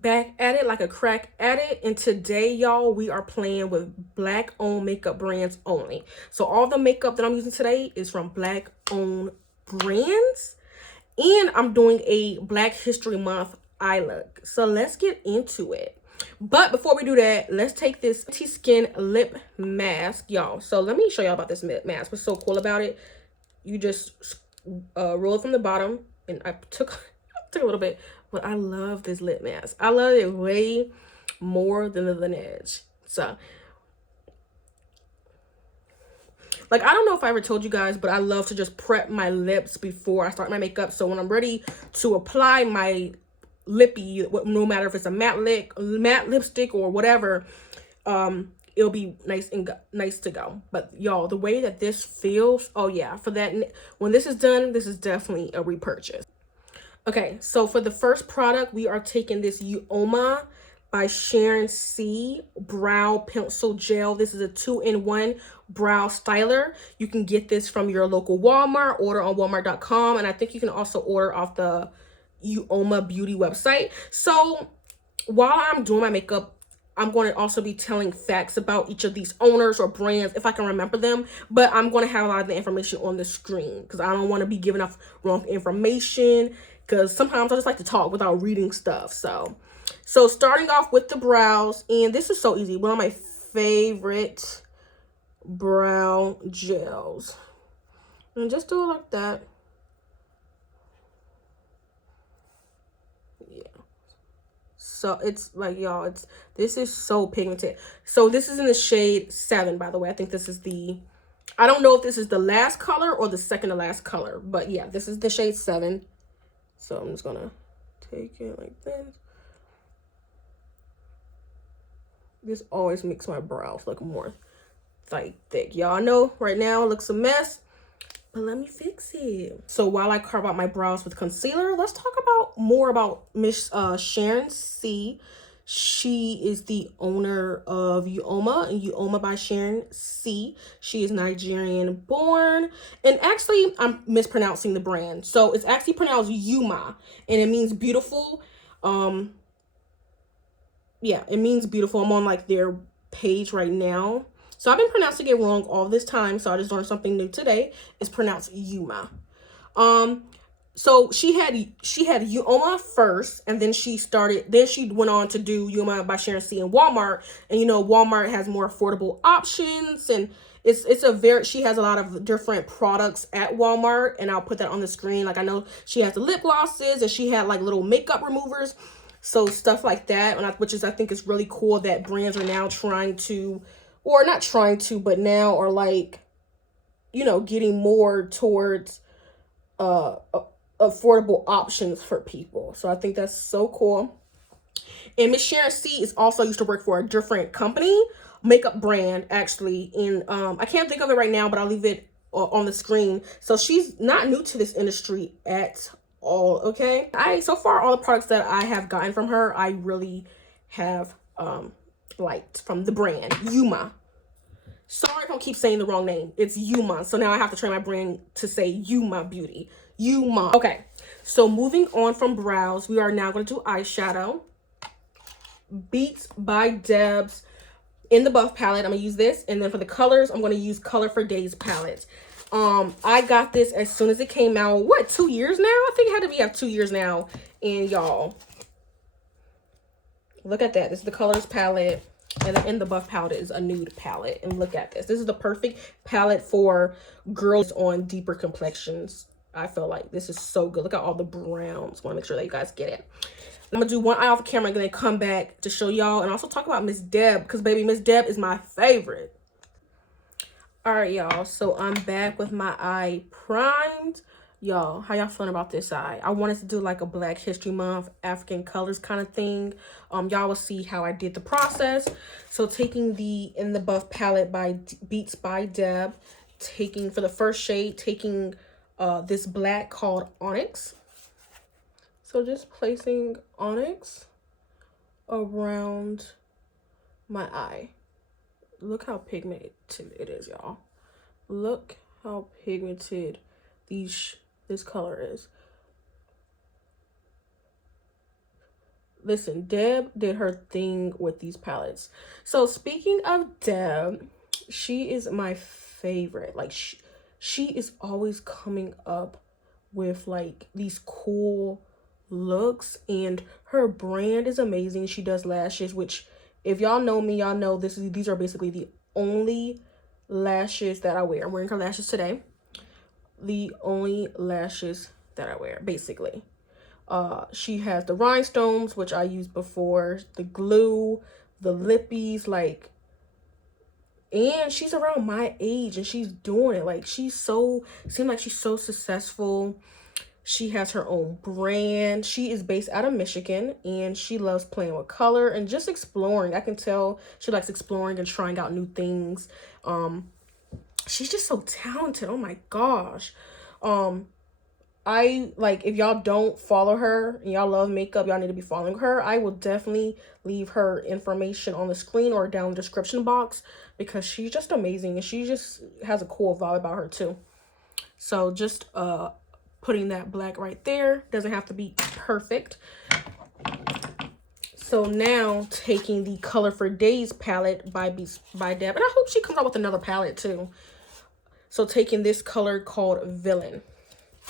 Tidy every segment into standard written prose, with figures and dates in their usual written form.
back at it like a crack at it, and today y'all we are playing with black owned makeup brands only. So all the makeup that I'm using today is from black owned brands, and I'm doing a Black History Month eye look. So let's get into it. But before we do that, let's take this Fenty Skin lip mask, y'all. So let me show y'all about this mask. What's so cool about it, you just roll it from the bottom, and I took a little bit, but I love this lip mask. I love it way more than the Laneige. So like, I don't know if I ever told you guys, but I love to just prep my lips before I start my makeup. So when I'm ready to apply my lippy, no matter if it's a matte lipstick or whatever, it'll be nice to go. But y'all, the way that this feels, oh yeah, for that, when this is done, this is definitely a repurchase. Okay, so for the first product, we are taking this Uoma by Sharon brow pencil gel. This is a 2-in-1 brow styler. You can get this from your local Walmart, order on walmart.com, and I think you can also order off the Uoma beauty website. So while I'm doing my makeup, I'm going to also be telling facts about each of these owners or brands if I can remember them, but I'm going to have a lot of the information on the screen because I don't want to be giving off wrong information, because sometimes I just like to talk without reading stuff. So starting off with the brows, and this is so easy. One of my favorite brow gels. And just do it like that. Yeah. So it's like, y'all, this is so pigmented. So this is in the shade 7, by the way. I think this is I don't know if this is the last color or the second to last color, but yeah, this is the shade 7. So I'm just gonna take it like this. This always makes my brows look more like thick. Y'all know right now it looks a mess, but let me fix it. So while I carve out my brows with concealer, let's talk more about Miss Sharon. She is the owner of Uoma, and Uoma by Sharon. She is Nigerian born, and actually I'm mispronouncing the brand. So it's actually pronounced Yuma, and it means beautiful. Yeah, it means beautiful. I'm on like their page right now. So I've been pronouncing it wrong all this time, so I just learned something new today. It's pronounced Yuma. So she had Uoma first, and then she went on to do Uoma by Sharon in Walmart. And you know, Walmart has more affordable options, and she has a lot of different products at Walmart, and I'll put that on the screen. Like, I know she has the lip glosses, and she had like little makeup removers. So stuff like that, which is, I think, is really cool that brands are now trying to, or not trying to, but now are like, you know, getting more towards affordable options for people. So I think that's so cool. And Miss Sharon is also used to work for a different company, makeup brand actually, and I can't think of it right now, but I'll leave it on the screen. So she's not new to this industry at all. Okay, so far all the products that I have gotten from her, I really have liked, from the brand Yuma. Sorry if I keep saying the wrong name. It's Yuma. So now I have to train my brain to say Yuma Beauty. Yuma. Okay, so moving on from brows, we are now going to do eyeshadow. Beats by Debs in the buff palette. I'm gonna use this, and then for the colors, I'm gonna use Color for Days palette. I got this as soon as it came out. What, 2 years now? I think it had to be 2 years now. And y'all, look at that. This is the colors palette, and then in the buff palette is a nude palette. And look at this. This is the perfect palette for girls on deeper complexions. I feel like this is so good. Look at all the browns. Want to make sure that you guys get it. I'm gonna do one eye off the camera and then come back to show y'all, and also talk about Miss Deb, because baby, Miss Deb is my favorite. All right, y'all, so I'm back with my eye primed. Y'all, how y'all feeling about this eye? I wanted to do like a Black History Month African colors kind of thing. Y'all will see how I did the process. So taking the In the Buff palette by Beats by Deb, taking for the first shade, taking this black called Onyx. So just placing Onyx around my eye. Look how pigmented it is, y'all. Look how pigmented this color is. listen, Deb did her thing with these palettes. So speaking of Deb, she is my favorite. Like she is always coming up with like these cool looks, and her brand is amazing. She does lashes, which if y'all know me, y'all know these are basically the only lashes that I wear. I'm wearing her lashes today. The only lashes that I wear, basically. She has the rhinestones, which I used before, the glue, the lippies, like, and she's around my age and she's doing it. Like, seems like she's so successful. She has her own brand. She is based out of Michigan and she loves playing with color and just exploring. I can tell she likes exploring and trying out new things. She's just so talented. Oh my gosh. I like, if y'all don't follow her and y'all love makeup, y'all need to be following her. I will definitely leave her information on the screen or down the description box because she's just amazing and she just has a cool vibe about her too. So just putting that black right there. Doesn't have to be perfect. So now taking the Color for Days palette by Deb, and I hope she comes out with another palette too. So taking this color called Villain.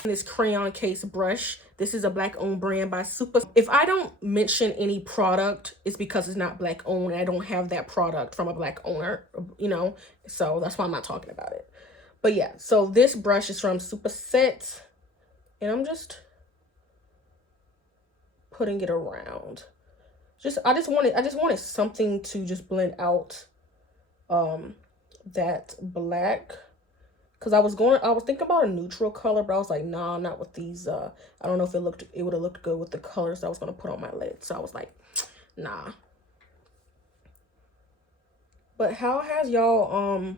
This crayon case brush. This is a black owned brand by Super. If I don't mention any product, it's because it's not black owned and I don't have that product from a black owner, you know, so that's why I'm not talking about it. But yeah, so this brush is from Pheebeatss and I'm just putting it around. I just wanted something to just blend out that black. Cause I was thinking about a neutral color, but I was like, nah, not with these. I don't know if it would have looked good with the colors that I was gonna put on my lid. So I was like, nah. But how has y'all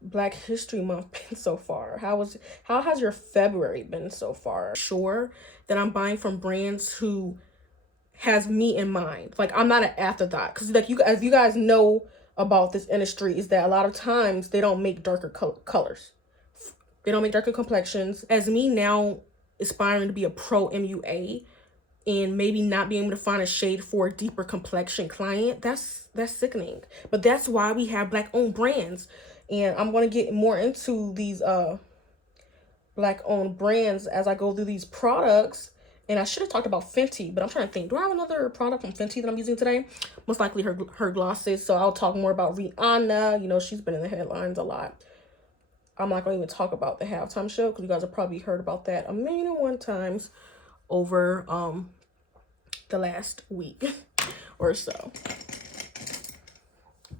Black History Month been so far? How has your February been so far? Sure that I'm buying from brands who has me in mind. Like, I'm not an afterthought. Cause like as you guys know about this industry, is that a lot of times they don't make darker colors. They don't make darker complexions. As me now aspiring to be a pro MUA and maybe not being able to find a shade for a deeper complexion client, that's sickening. But that's why we have black owned brands. And I'm going to get more into these black owned brands as I go through these products. And I should have talked about Fenty, but I'm trying to think, do I have another product from Fenty that I'm using today? Most likely her glosses. So I'll talk more about Rihanna. You know, she's been in the headlines a lot. I'm not going to even talk about the halftime show because you guys have probably heard about that a million and one times over the last week or so.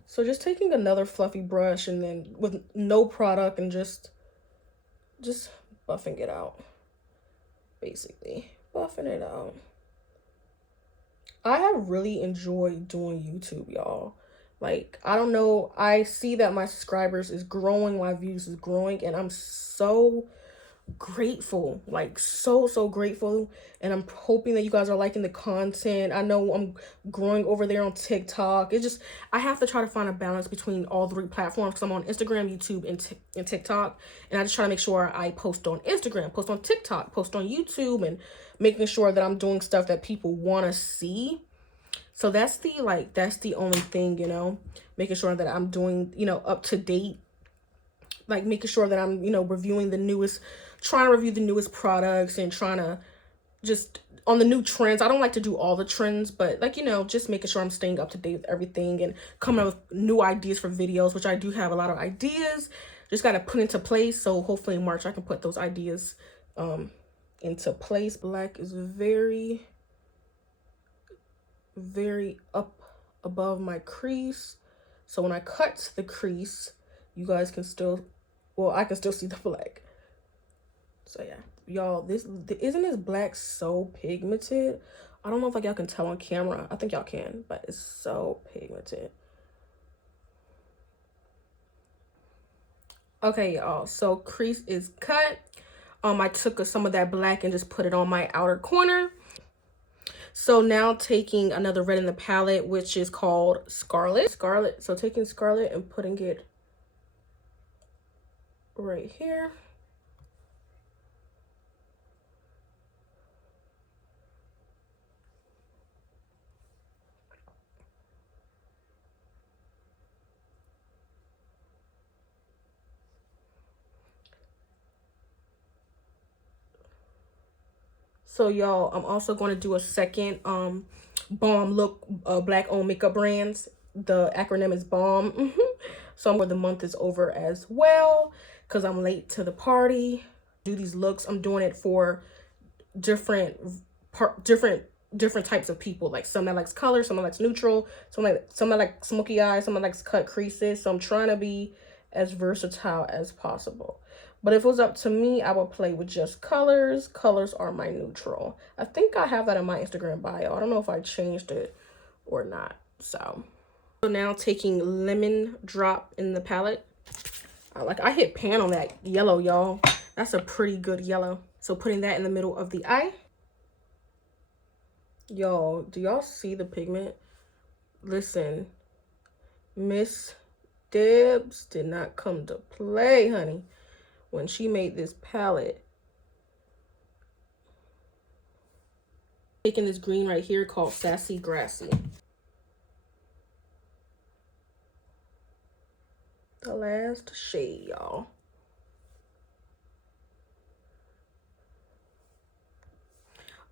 So just taking another fluffy brush and then with no product and just buffing it out, basically. Buffing it out. I have really enjoyed doing YouTube, y'all. Like, I don't know, I see that my subscribers is growing, my views is growing, and I'm so grateful, like so grateful. And I'm hoping that you guys are liking the content. I know I'm growing over there on TikTok. It's just, I have to try to find a balance between all three platforms because I'm on Instagram, YouTube, and TikTok. And I just try to make sure I post on Instagram, post on TikTok, post on YouTube, and making sure that I'm doing stuff that people want to see. So that's the only thing, you know, making sure that I'm doing, you know, up to date, like making sure that I'm, you know, trying to review the newest products and trying to just on the new trends. I don't like to do all the trends, but like, you know, just making sure I'm staying up to date with everything and coming up with new ideas for videos, which I do have a lot of ideas. Just got to put into place. So hopefully in March I can put those ideas into place. Black is very up above my crease. So when I cut the crease, you guys can still, well, I can still see the black. So yeah, y'all, isn't this black so pigmented? I don't know if like y'all can tell on camera. I think y'all can, but it's so pigmented. Okay, y'all, so crease is cut. I took some of that black and just put it on my outer corner. So now taking another red in the palette, which is called Scarlet. So taking Scarlet and putting it right here. So y'all, I'm also going to do a second balm look, black owned makeup brands. The acronym is balm. So the month is over as well because I'm late to the party. Do these looks, I'm doing it for different types of people. Like some that likes color, some that likes neutral, some that like smoky eyes, some that likes cut creases. So I'm trying to be as versatile as possible. But if it was up to me, I would play with just colors. Colors are my neutral. I think I have that in my Instagram bio. I don't know if I changed it or not. So now taking lemon drop in the palette. I hit pan on that yellow, y'all. That's a pretty good yellow. So putting that in the middle of the eye. Y'all, do y'all see the pigment? Listen, Miss Debs did not come to play, honey, when she made this palette. Taking this green right here called Sassy Grassy. The last shade, y'all.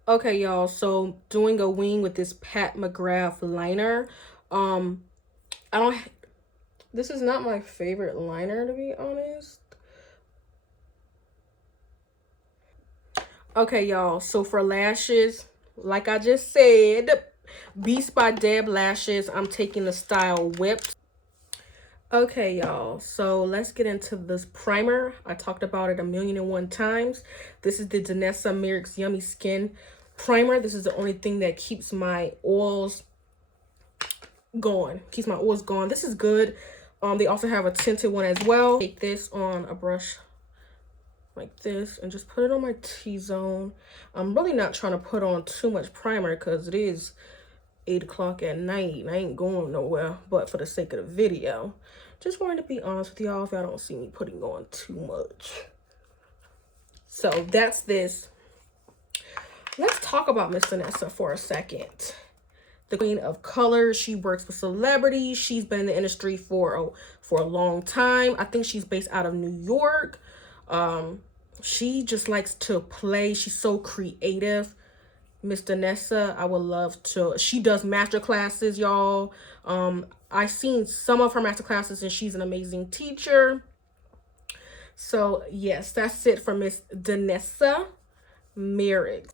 Okay, y'all, so doing a wing with this Pat McGrath liner. This is not my favorite liner, to be honest. Okay, y'all, so for lashes, like I just said, Beast by Deb lashes. I'm taking the style Whipped. Okay, y'all, so let's get into this primer. I talked about it 1,000,001 times. This is the Danessa Myricks Yummy Skin Primer. This is the only thing that keeps my oils going. This is good. They also have a tinted one as well. Take this on a brush like this and just put it on my T-zone. I'm really not trying to put on too much primer because it is 8 o'clock at night and I ain't going nowhere, but for the sake of the video, just wanted to be honest with y'all if y'all don't see me putting on too much. So that's this. Let's talk about Miss Danessa for a second. The queen of color. She works with celebrities. She's been in the industry for a long time. I think she's based out of New York. She just likes to play. She's so creative. Miss Danessa, I would love to. She does master classes, y'all. I've seen some of her master classes and she's an amazing teacher. So yes, that's it for Miss Danessa Myricks.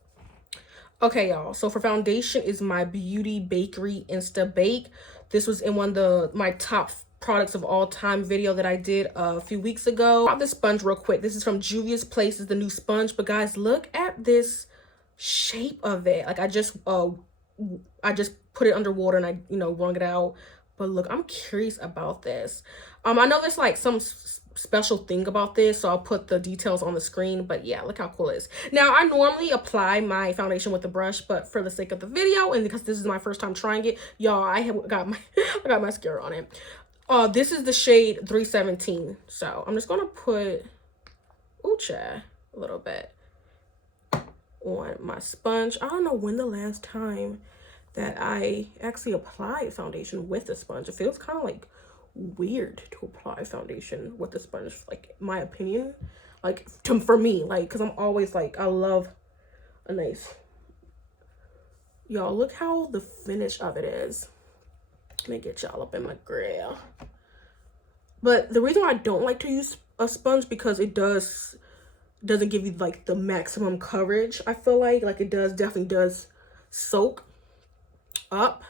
Okay, y'all, so for foundation is my Beauty Bakerie Insta Bake. This was in one of my top products of all time video that I did a few weeks ago. I'll this sponge real quick. This is from Juvias Place, is the new sponge. But guys, look at this shape of it. Like I just put it underwater and I wrung it out. But look, I'm curious about this. I know there's like some special thing about this, so I'll put the details on the screen. But yeah, look how cool it is. Now I normally apply my foundation with the brush, but for the sake of the video and because this is my first time trying it, y'all, I have got my I got mascara on it. This is the shade 317. So I'm just gonna put a little bit on my sponge. I don't know when the last time that I actually applied foundation with a sponge. It feels kind of like weird to apply foundation with a sponge, like my opinion, like for me, like because I'm always like, I love a nice, y'all look how the finish of it is. Let me get y'all up in my grill. But the reason why I don't like to use a sponge because it doesn't give you like the maximum coverage. I feel like it definitely does soak up.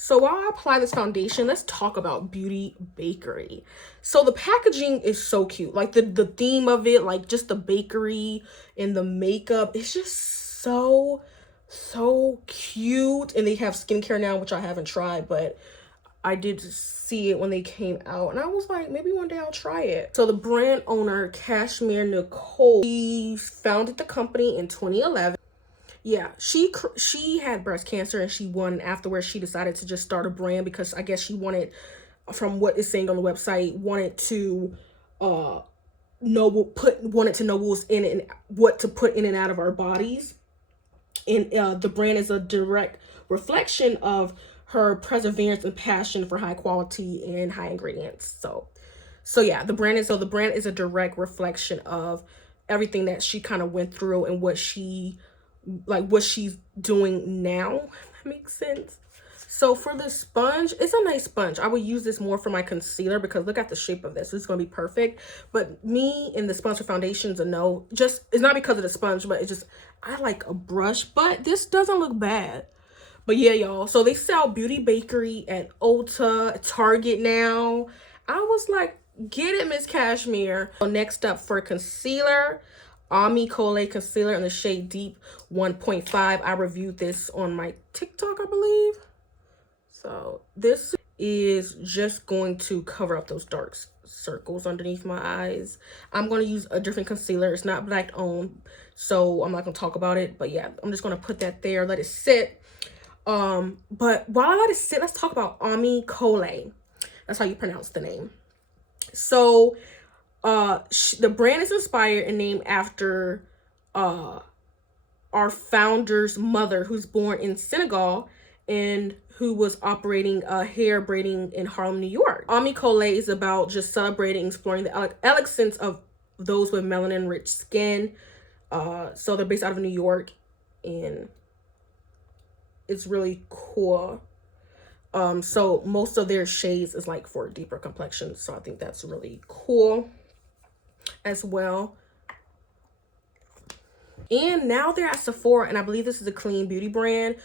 So while I apply this foundation, let's talk about Beauty Bakerie. So the packaging is so cute. Like the theme of it, like just the bakery and the makeup, it's just so cute. And they have skincare now, which I haven't tried, but I did see it when they came out and I was like, maybe one day I'll try it. So the brand owner, Cashmere Nicole, she founded the company in 2011. Yeah, she had breast cancer and she won. Afterwards, she decided to just start a brand because I guess she wanted, from what it's saying on the website, wanted to know what's in it and what to put in and out of our bodies. And the brand is a direct reflection of her perseverance and passion for high quality and high ingredients. So yeah, the brand is a direct reflection of everything that she kind of went through and what she like what she's doing now, if that makes sense. So for the sponge, it's a nice sponge. I would use this more for my concealer because look at the shape of this. It's going to be perfect. But me and the sponge for foundations, a no. Just, it's not because of the sponge, but it's just, I like a brush. But this doesn't look bad. But yeah, y'all. So they sell Beauty Bakerie at Ulta, Target now. I was like, get it, Miss Cashmere. So next up for concealer, Ami Kola concealer in the shade Deep 1.5. I reviewed this on my TikTok, I believe. So this is just going to cover up those dark circles underneath my eyes. I'm going to use a different concealer. It's not black owned, so I'm not going to talk about it. But yeah, I'm just going to put that there, let it sit. But while I let it sit, let's talk about Ami Kola. That's how you pronounce the name. So the brand is inspired and named after our founder's mother, who's born in Senegal and who was operating hair braiding in Harlem, New York. Ami Kola is about just celebrating, exploring the elegance of those with melanin-rich skin. So they're based out of New York, and it's really cool. So most of their shades is like for deeper complexions, so I think that's really cool as well. And now they're at Sephora, and I believe this is a clean beauty brand.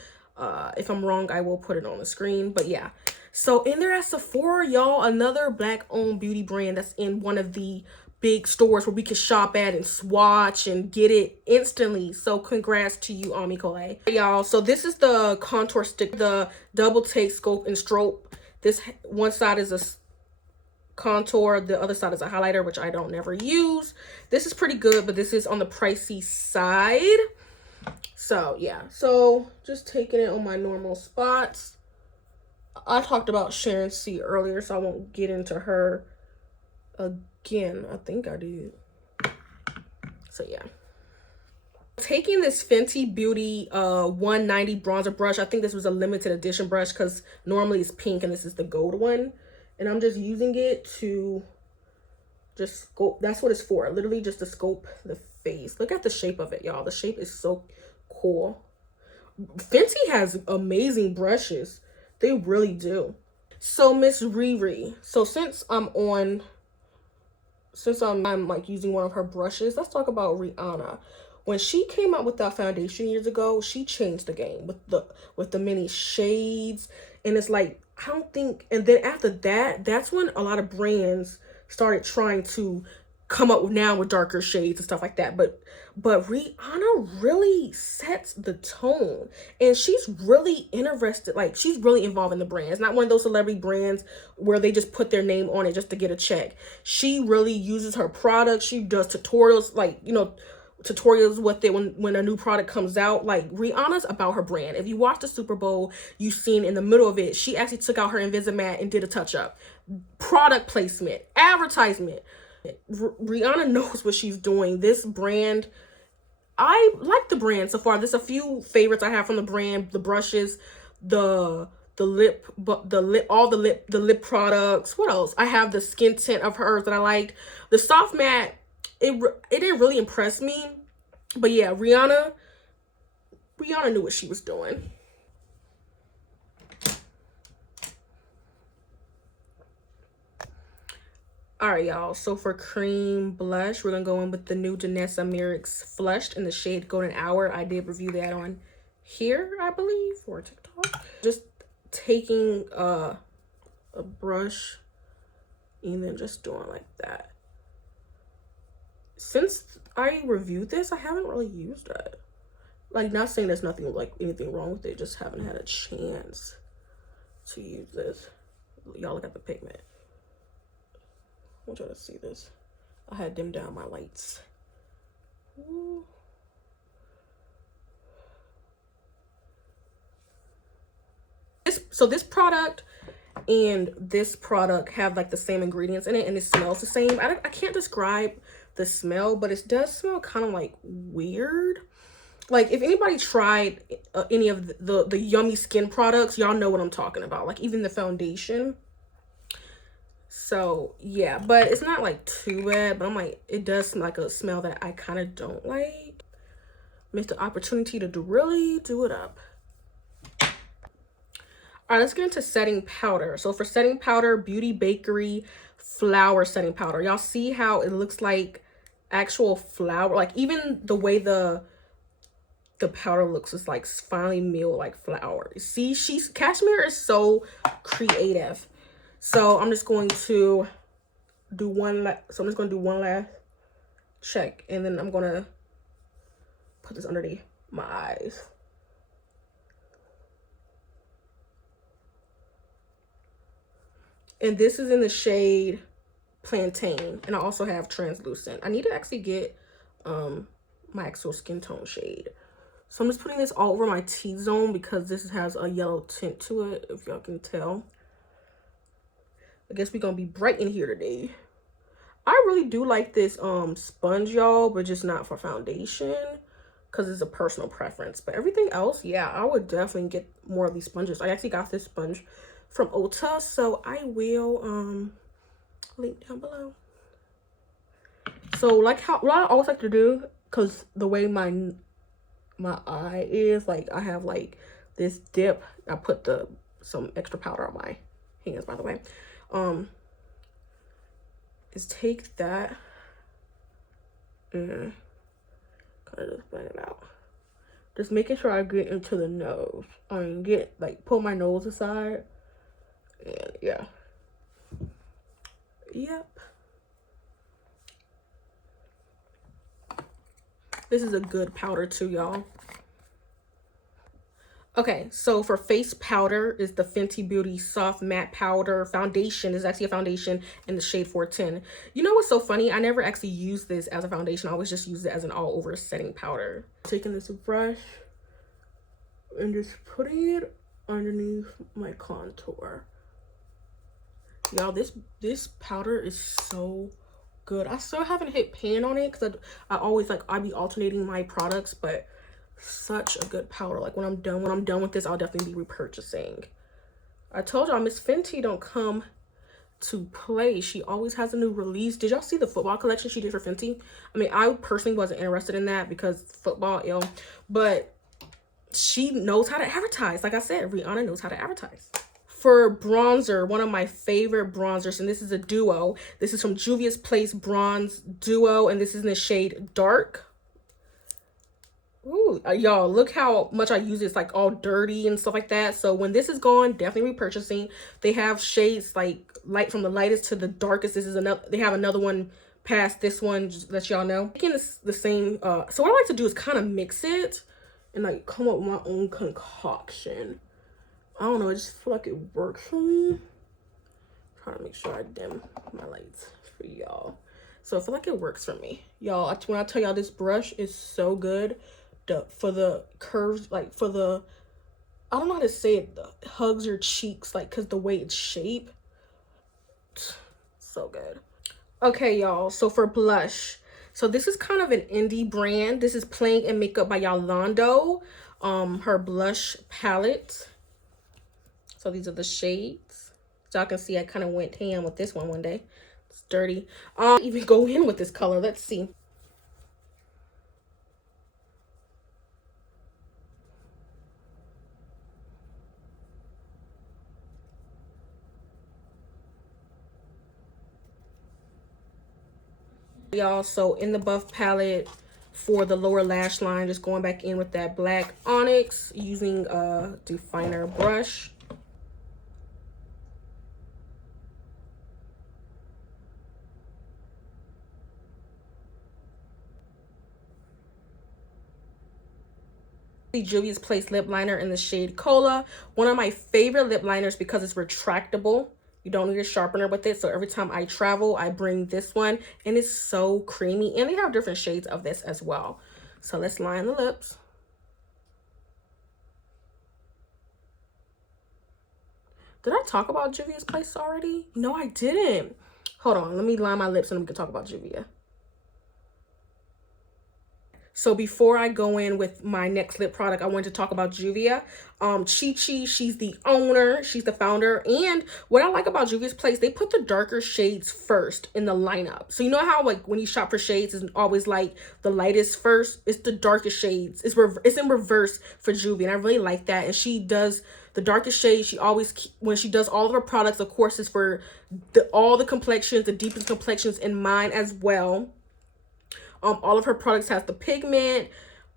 If I'm wrong, I will put it on the screen. But yeah, so in there at Sephora, y'all, another black owned beauty brand that's in one of the big stores where we can shop at and swatch and get it instantly. So congrats to you, Ami Kola. Y'all, so this is the contour stick, the double take scope and strobe. This one side is a contour, the other side is a highlighter, which I don't never use. This is pretty good, but this is on the pricey side. So yeah, so just taking it on my normal spots. I talked about Sharon C earlier, so I won't get into her again. I think I did. So yeah, taking this Fenty Beauty 190 bronzer brush. I think this was a limited edition brush because normally it's pink and this is the gold one. And I'm just using it to just scope. That's what it's for. Literally just to scope the face. Look at the shape of it, y'all. The shape is so cool. Fenty has amazing brushes. They really do. So Miss Riri. So since I'm like using one of her brushes, let's talk about Rihanna. When she came out with that foundation years ago, she changed the game with the many shades. And it's like, I don't think, and then after that, that's when a lot of brands started trying to come up with darker shades and stuff like that. But Rihanna really sets the tone, and she's really interested, like she's really involved in the brand. It's not one of those celebrity brands where they just put their name on it just to get a check. She really uses her products. She does tutorials, like, you know, tutorials with it when a new product comes out. Like, Rihanna's about her brand. If you watch the Super Bowl, you've seen in the middle of it, she actually took out her Invisimat and did a touch-up. Product placement, advertisement. Rihanna knows what she's doing. This brand, I like the brand so far. There's a few favorites I have from the brand: the brushes, the lip products. What else? I have the skin tint of hers that I liked. The soft matte, it didn't really impress me, but yeah, Rihanna knew what she was doing. All right, y'all. So for cream blush, we're gonna go in with the new Danessa Myricks Flushed in the shade Golden Hour. I did review that on here, I believe, or TikTok. Just taking a brush and then just doing like that. Since I reviewed this, I haven't really used it. Like, not saying there's anything wrong with it, just haven't had a chance to use this. Y'all look at the pigment. I want y'all to see this. I had dimmed down my lights. Ooh. This product and this product have like the same ingredients in it, and it smells the same. I can't describe the smell, but it does smell kind of like weird. Like, if anybody tried any of the Yummy Skin products, y'all know what I'm talking about. Like, even the foundation. So yeah, but it's not like too bad, but I'm like, it does smell like a smell that I kind of don't like. missed the opportunity to really do it up. All right, let's get into setting powder. So for setting powder, Beauty Bakerie flour setting powder. Y'all see how it looks like actual flour? Like even the way the powder looks is like finely milled like flour. See, Cashmere is so creative. So I'm just going to do one last check, and then I'm gonna put this underneath my eyes. And this is in the shade Plantain, and I also have translucent. I need to actually get my actual skin tone shade. So I'm just putting this all over my T-zone because this has a yellow tint to it, if y'all can tell. I guess we're gonna be bright in here today. I really do like this sponge, y'all, but just not for foundation because it's a personal preference. But everything else, yeah, I would definitely get more of these sponges. I actually got this sponge from Ulta, so I will link down below. So like what I always like to do, because the way my eye is, like I have like this dip. I put some extra powder on my hands, by the way. Is take that and kind of just blend it out. Just making sure I get into the nose. I mean, pull my nose aside. And yeah. Yep. This is a good powder too, y'all. Okay, so for face powder is the Fenty Beauty Soft Matte Powder Foundation. This is actually a foundation in the shade 410. You know what's so funny? I never actually use this as a foundation. I always just use it as an all-over setting powder. Taking this brush and just putting it underneath my contour. Y'all, this powder is so good. I still haven't hit pan on it because I always I be alternating my products, but such a good powder. Like when I'm done with this, I'll definitely be repurchasing. I told y'all Miss Fenty don't come to play. She always has a new release. Did y'all see the football collection she did for Fenty? I mean, I personally wasn't interested in that because football, but she knows how to advertise. Like I said, Rihanna knows how to advertise. For bronzer, one of my favorite bronzers, and this is a duo. This is from Juvias Place Bronze Duo, and this is in the shade Dark. Ooh, y'all, look how much I use it. It's like all dirty and stuff like that. So when this is gone, definitely repurchasing. They have shades like light from the lightest to the darkest. This is another. They have another one past this one, just to let y'all know. Making this the same. So what I like to do is kind of mix it and like come up with my own concoction. I don't know. I just feel like it works for me. I'm trying to make sure I dim my lights for y'all. So I feel like it works for me, y'all. When I tell y'all this brush is so good. For the curves, like for the, I don't know how to say it, hugs your cheeks, like because the way it's shaped, so good. Okay, y'all, so for blush, so this is kind of an indie brand. This is Playing and Makeup by Yolondo, her blush palette. So these are the shades. So y'all can see I kind of went ham with this one day. It's dirty. Even go in with this color. Let's see. Y'all, so in the buff palette for the lower lash line, just going back in with that black onyx using a definer brush. Juvia's Place lip liner in the shade Kola. One of my favorite lip liners because it's retractable. You don't need a sharpener with it. So every time I travel, I bring this one. And it's so creamy. And they have different shades of this as well. So let's line the lips. Did I talk about Juvia's Place already? No, I didn't. Hold on. Let me line my lips and we can talk about Juvia. So before I go in with my next lip product, I wanted to talk about Juvia. Chi-Chi, she's the owner, she's the founder. And what I like about Juvia's place, they put the darker shades first in the lineup. So you know how like when you shop for shades, it's always like the lightest first? It's the darkest shades. It's in reverse for Juvia, and I really like that. And she does the darkest shades. She always, when she does all of her products, of course, is for all the complexions, the deepest complexions in mind as well. All of her products has the pigment.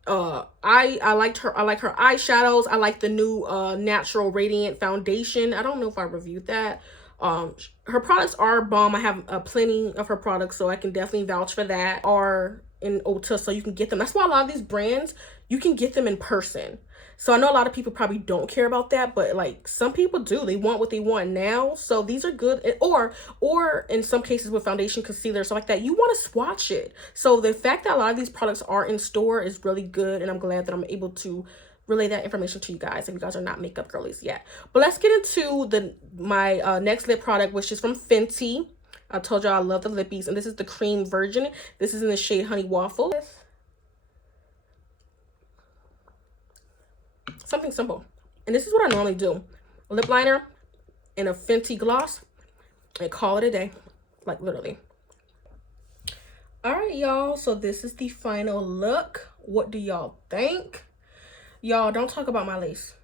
I like her eyeshadows. I like the new natural radiant foundation. I don't know if I reviewed that. Her products are bomb. I have plenty of her products, so I can definitely vouch for that. Are in Ulta, so you can get them. That's why a lot of these brands, you can get them in person. So I know a lot of people probably don't care about that, but like some people do. They want what they want now. So these are good. Or in some cases with foundation, concealer, stuff like that, you want to swatch it. So the fact that a lot of these products are in store is really good, and I'm glad that I'm able to relay that information to you guys if you guys are not makeup girlies yet. But let's get into my next lip product, which is from Fenty. I told y'all I love the lippies, and this is the cream version. This is in the shade Honey Waffle. Something simple. And this is what I normally do. A lip liner and a Fenty gloss and call it a day. Like literally. All right, y'all. So this is the final look. What do y'all think? Y'all, don't talk about my lace.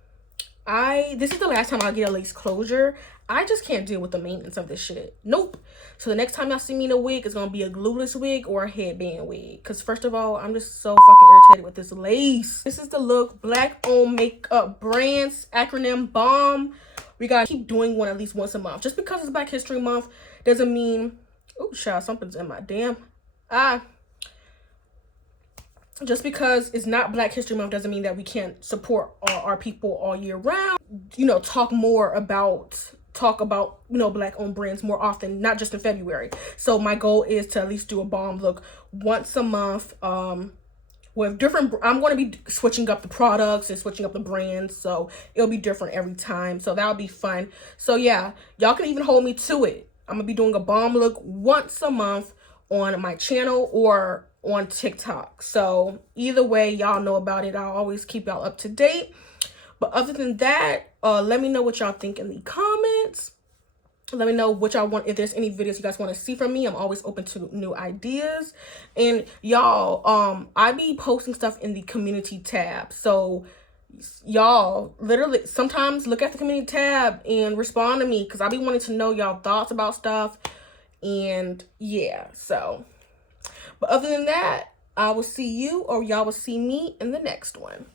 This is the last time I'll get a lace closure. I just can't deal with the maintenance of this shit. Nope. So the next time y'all see me in a wig, it's gonna be a glueless wig or a headband wig. Because first of all, I'm just so fucking irritated with this lace. This is the look. Black owned makeup brands, acronym BALM. We gotta keep doing one at least once a month. Just because it's Black History Month doesn't mean, oh child, something's in my damn eye. Just because it's not Black History Month doesn't mean that we can't support our people all year round. You know, talk about, you know, Black owned brands more often, not just in February. So my goal is to at least do a balm look once a month. With different, I'm going to be switching up the products and switching up the brands, so it'll be different every time. So that'll be fun. So yeah, y'all can even hold me to it. I'm gonna be doing a balm look once a month on my channel or on TikTok. So either way, y'all know about it. I'll always keep y'all up to date. But other than that, let me know what y'all think in the comments. Let me know what y'all want. If there's any videos you guys want to see from me, I'm always open to new ideas. And y'all, I be posting stuff in the community tab. So y'all literally sometimes look at the community tab and respond to me, because I be wanting to know y'all thoughts about stuff. And yeah, so. But other than that, I will see you, or y'all will see me in the next one.